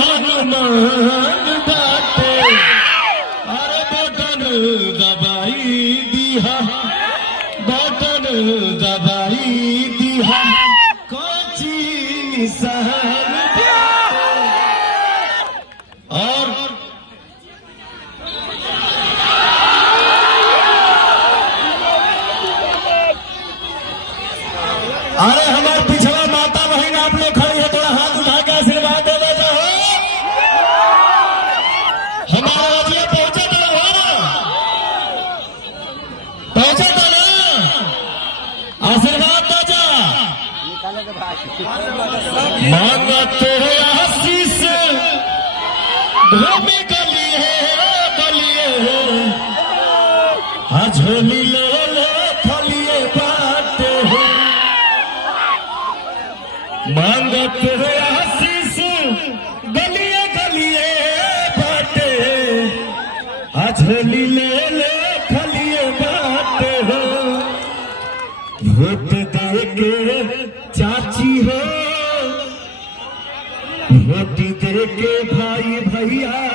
हनुमान बाटे अरे बटन दबाई दिया बटन दबाई दिया कोची निशान और अरे हमारे पिछला माता बहन आप लोग खड़ी है, थोड़ा हाथ उठा के आशीर्वाद दे देते हो। हमारा अजय पहुंचे तो पहुंचे तो ना आशीर्वाद दो जा मांगते आशीष घूमी गलिए झोली लो फलिए बाटे मांगत आशीष गलिए गलिए बाटे झोली ले खलिए बाटे हो वोट दे के चाची हो वोट दे के भाई भैया।